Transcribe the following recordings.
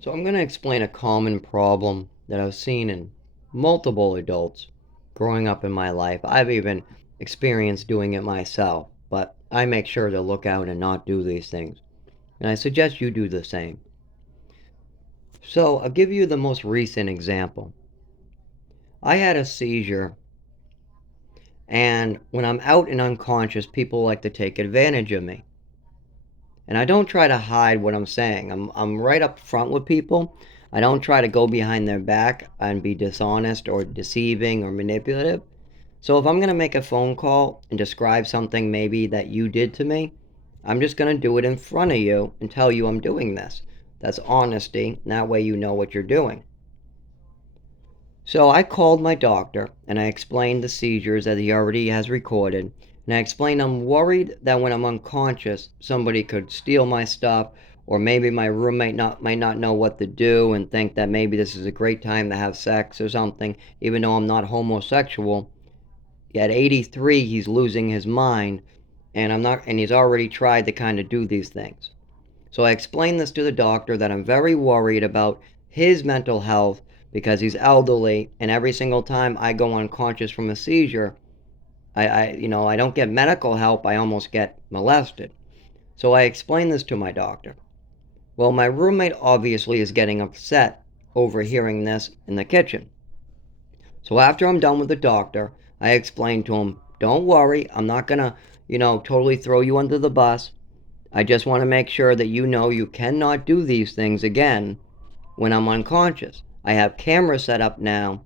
So I'm going to explain a common problem that I've seen in multiple adults growing up in my life. I've even experienced doing it myself, but I make sure to look out and not do these things. And I suggest you do the same. So I'll give you the most recent example. I had a seizure, and when I'm out and unconscious, people like to take advantage of me. And I don't try to hide what I'm saying. I'm right up front with people. I don't try to go behind their back and be dishonest or deceiving or manipulative. So if I'm going to make a phone call and describe something maybe that you did to me, I'm just going to do it in front of you and tell you I'm doing this. That's honesty, and that way you know what you're doing. So I called my doctor and I explained the seizures that he already has recorded. And I explained I'm worried that when I'm unconscious, somebody could steal my stuff, or maybe my roommate might not know what to do and think that maybe this is a great time to have sex or something, even though I'm not homosexual. At 83, he's losing his mind, and he's already tried to kind of do these things. So I explained this to the doctor that I'm very worried about his mental health because he's elderly, and every single time I go unconscious from a seizure, I don't get medical help. I almost get molested. So I explained this to my doctor. Well, my roommate obviously is getting upset over hearing this in the kitchen. So after I'm done with the doctor, I explained to him, don't worry, I'm not gonna, totally throw you under the bus. I just want to make sure that you know you cannot do these things again when I'm unconscious. I have cameras set up now,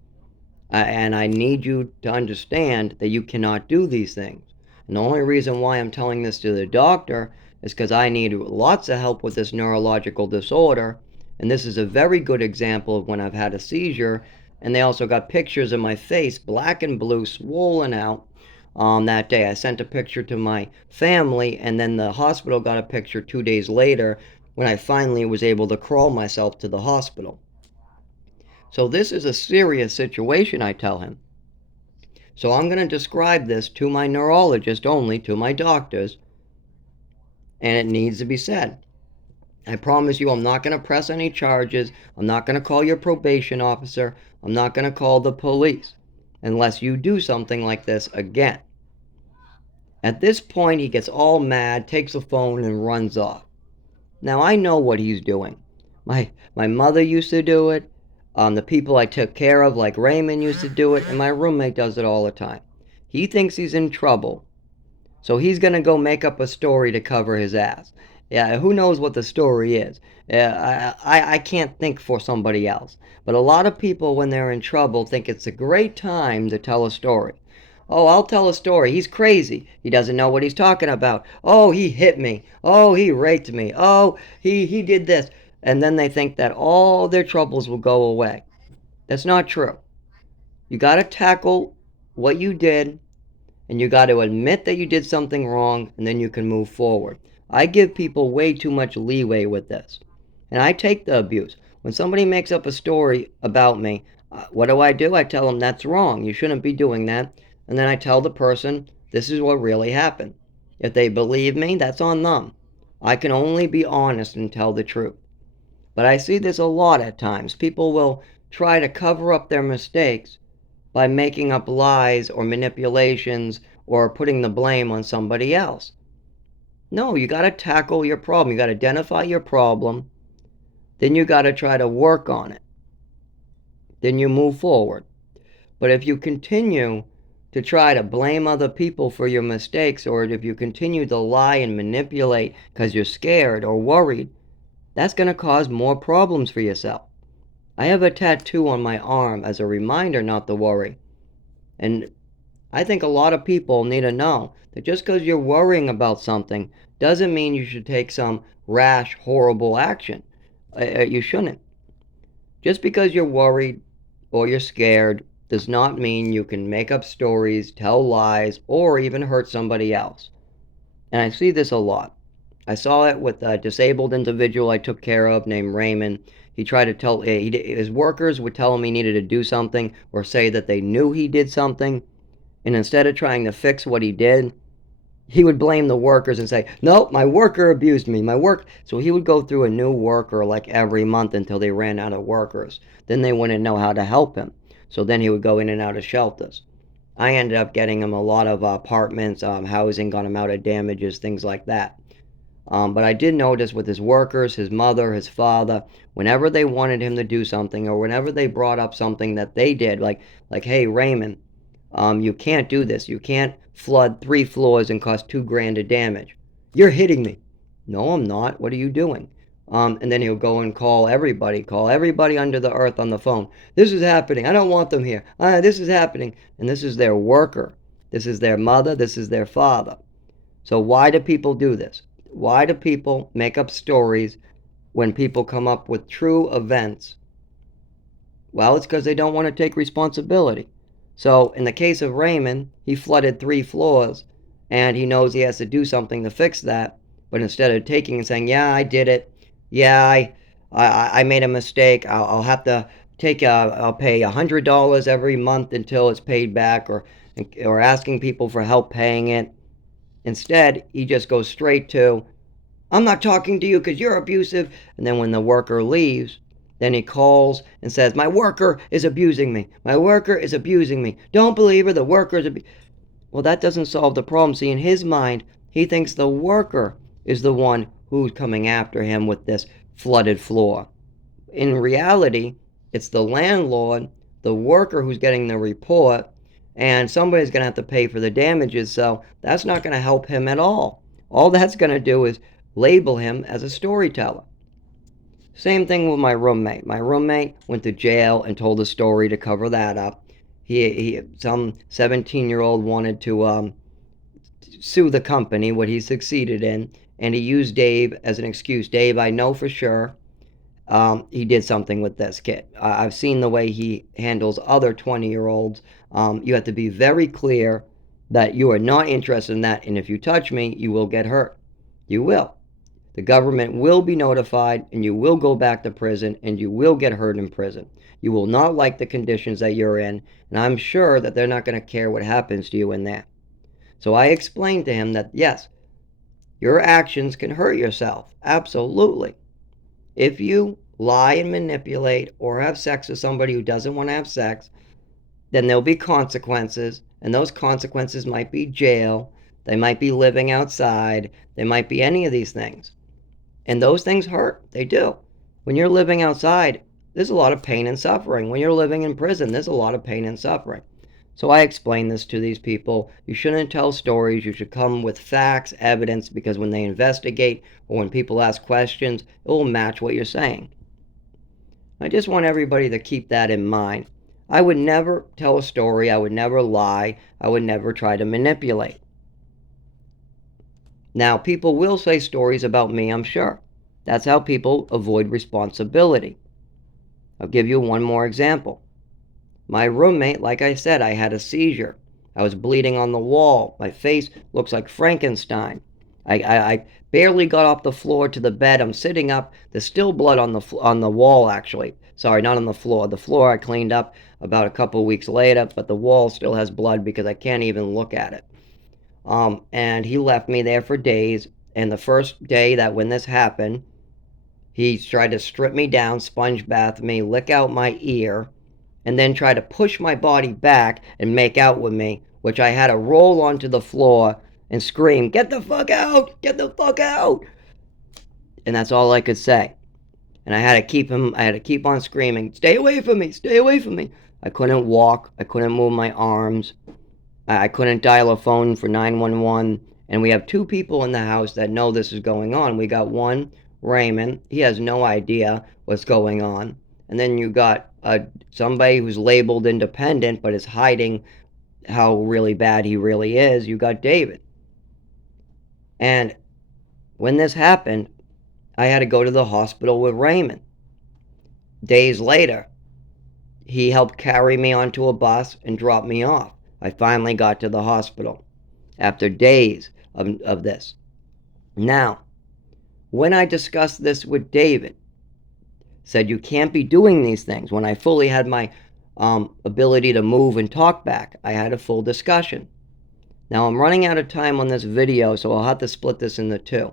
and I need you to understand that you cannot do these things. And the only reason why I'm telling this to the doctor is because I need lots of help with this neurological disorder. And this is a very good example of when I've had a seizure. And they also got pictures of my face, black and blue, swollen out. That day, I sent a picture to my family, and then the hospital got a picture 2 days later when I finally was able to crawl myself to the hospital. So this is a serious situation, I tell him. So I'm going to describe this to my neurologist only, to my doctors, and it needs to be said. I promise you, I'm not going to press any charges. I'm not going to call your probation officer. I'm not going to call the police unless you do something like this again. At this point, he gets all mad, takes the phone, and runs off. Now, I know what he's doing. My mother used to do it. The people I took care of, like Raymond, used to do it, and my roommate does it all the time. He thinks he's in trouble, so he's gonna go make up a story to cover his ass. Yeah, who knows what the story is? I can't think for somebody else. But a lot of people, when they're in trouble, think it's a great time to tell a story. Oh, I'll tell a story. He's crazy. He doesn't know what he's talking about. Oh, he hit me. Oh, he raped me. Oh, he did this. And then they think that all their troubles will go away. That's not true. You got to tackle what you did, and you got to admit that you did something wrong, and then you can move forward. I give people way too much leeway with this, and I take the abuse. When somebody makes up a story about me, what do? I tell them that's wrong. You shouldn't be doing that. And then I tell the person this is what really happened. If they believe me, that's on them. I can only be honest and tell the truth. But I see this a lot at times. People will try to cover up their mistakes by making up lies or manipulations or putting the blame on somebody else. No, you got to tackle your problem. You got to identify your problem. Then you got to try to work on it. Then you move forward. But if you continue to try to blame other people for your mistakes, or if you continue to lie and manipulate because you're scared or worried, that's going to cause more problems for yourself. I have a tattoo on my arm as a reminder not to worry. And I think a lot of people need to know that just because you're worrying about something doesn't mean you should take some rash, horrible action. You shouldn't. Just because you're worried or you're scared does not mean you can make up stories, tell lies, or even hurt somebody else. And I see this a lot. I saw it with a disabled individual I took care of named Raymond. He tried to tell his workers would tell him he needed to do something or say that they knew he did something, and instead of trying to fix what he did, He would blame the workers and say, "Nope, my worker abused me. My work." So he would go through a new worker like every month until they ran out of workers. Then they wouldn't know how to help him. So then he would go in and out of shelters. I ended up getting him a lot of apartments, housing, got him out of damages, things like that. But I did notice with his workers, his mother, his father, whenever they wanted him to do something, or whenever they brought up something that they did, like, hey, Raymond, you can't do this. You can't flood 3 floors and cause 2 grand of damage. You're hitting me. No, I'm not. What are you doing? And then he'll go and call everybody under the earth on the phone. This is happening. I don't want them here. This is happening. And this is their worker. This is their mother. This is their father. So why do people do this? Why do people make up stories when people come up with true events? Well, it's because they don't want to take responsibility. So in the case of Raymond, he flooded 3 floors and he knows he has to do something to fix that. But instead of taking and saying, yeah, I did it. Yeah, I made a mistake. I'll have to I'll pay $100 every month until it's paid back, or asking people for help paying it. Instead, he just goes straight to, I'm not talking to you because you're abusive. And then when the worker leaves, then he calls and says, my worker is abusing me. My worker is abusing me. Don't believe her. The worker is abusing. Well, that doesn't solve the problem. See, in his mind, he thinks the worker is the one who's coming after him with this flooded floor. In reality, it's the landlord, the worker who's getting the report, and somebody's going to have to pay for the damages. So that's not going to help him at all. All that's going to do is label him as a storyteller. Same thing with my roommate. My roommate went to jail and told a story to cover that up. Some 17-year-old wanted to sue the company, what he succeeded in, and he used Dave as an excuse. Dave, I know for sure he did something with this kid. I've seen the way he handles other 20-year-olds. You have to be very clear that you are not interested in that, and if you touch me, you will get hurt. You will. The government will be notified, and you will go back to prison, and you will get hurt in prison. You will not like the conditions that you're in, and I'm sure that they're not going to care what happens to you in there. So I explained to him that, yes, your actions can hurt yourself. Absolutely. If you lie and manipulate or have sex with somebody who doesn't want to have sex, then there'll be consequences, and those consequences might be jail, they might be living outside, they might be any of these things. And those things hurt. They do. When you're living outside, there's a lot of pain and suffering. When you're living in prison, there's a lot of pain and suffering. So I explain this to these people. You shouldn't tell stories. You should come with facts, evidence, because when they investigate or when people ask questions, it will match what you're saying. I just want everybody to keep that in mind. I would never tell a story. I would never lie. I would never try to manipulate. Now, people will say stories about me, I'm sure. That's how people avoid responsibility. I'll give you one more example. My roommate, like I said, I had a seizure. I was bleeding on the wall. My face looks like Frankenstein. I barely got off the floor to the bed. I'm sitting up. There's still blood on the wall, actually. Sorry, not on the floor. The floor I cleaned up about a couple of weeks later, but the wall still has blood because I can't even look at it. And he left me there for days. And the first day that when this happened, he tried to strip me down, sponge bath me, lick out my ear, and then try to push my body back and make out with me, which I had to roll onto the floor and scream, get the fuck out! Get the fuck out! And that's all I could say. And I had to keep on screaming, stay away from me, stay away from me. I couldn't walk, I couldn't move my arms, I couldn't dial a phone for 911. And we have 2 people in the house that know this is going on. We got one, Raymond, he has no idea what's going on. And then you got somebody who's labeled independent but is hiding how really bad he really is. You got David. And when this happened, I had to go to the hospital with Raymond. Days later, he helped carry me onto a bus and drop me off. I finally got to the hospital after days of this. Now, when I discussed this with David, said you can't be doing these things, when I fully had my ability to move and talk back, I had a full discussion. Now I'm running out of time on this video, so I'll have to split this into two.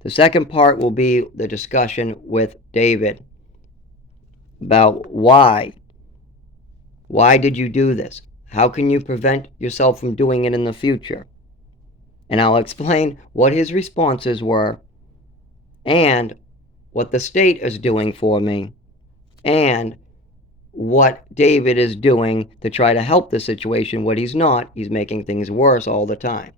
The second part will be the discussion with David about why. Why did you do this? How can you prevent yourself from doing it in the future? And I'll explain what his responses were, and what the state is doing for me, and what David is doing to try to help the situation. What he's not, he's making things worse all the time.